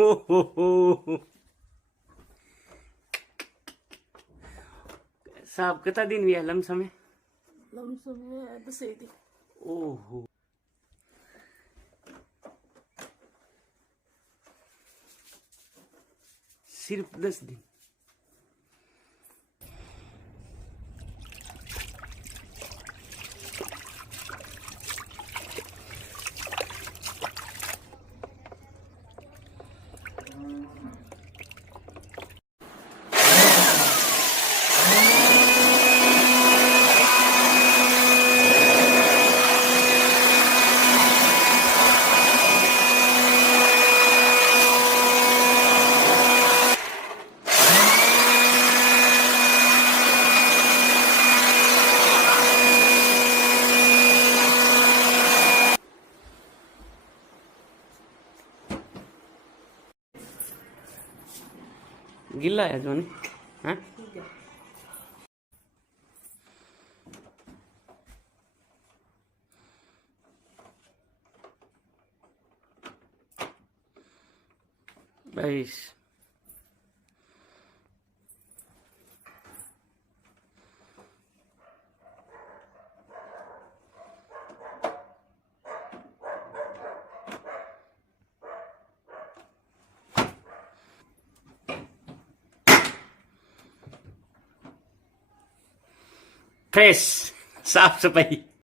हो. साहब कितना दिन हुआ लमसम है? लमसम है 10 दिन। ओहो, सिर्फ 10 दिन। गिल्ला है जोनी, हाँ? बाईस। फ्रेश, साफ सफाई।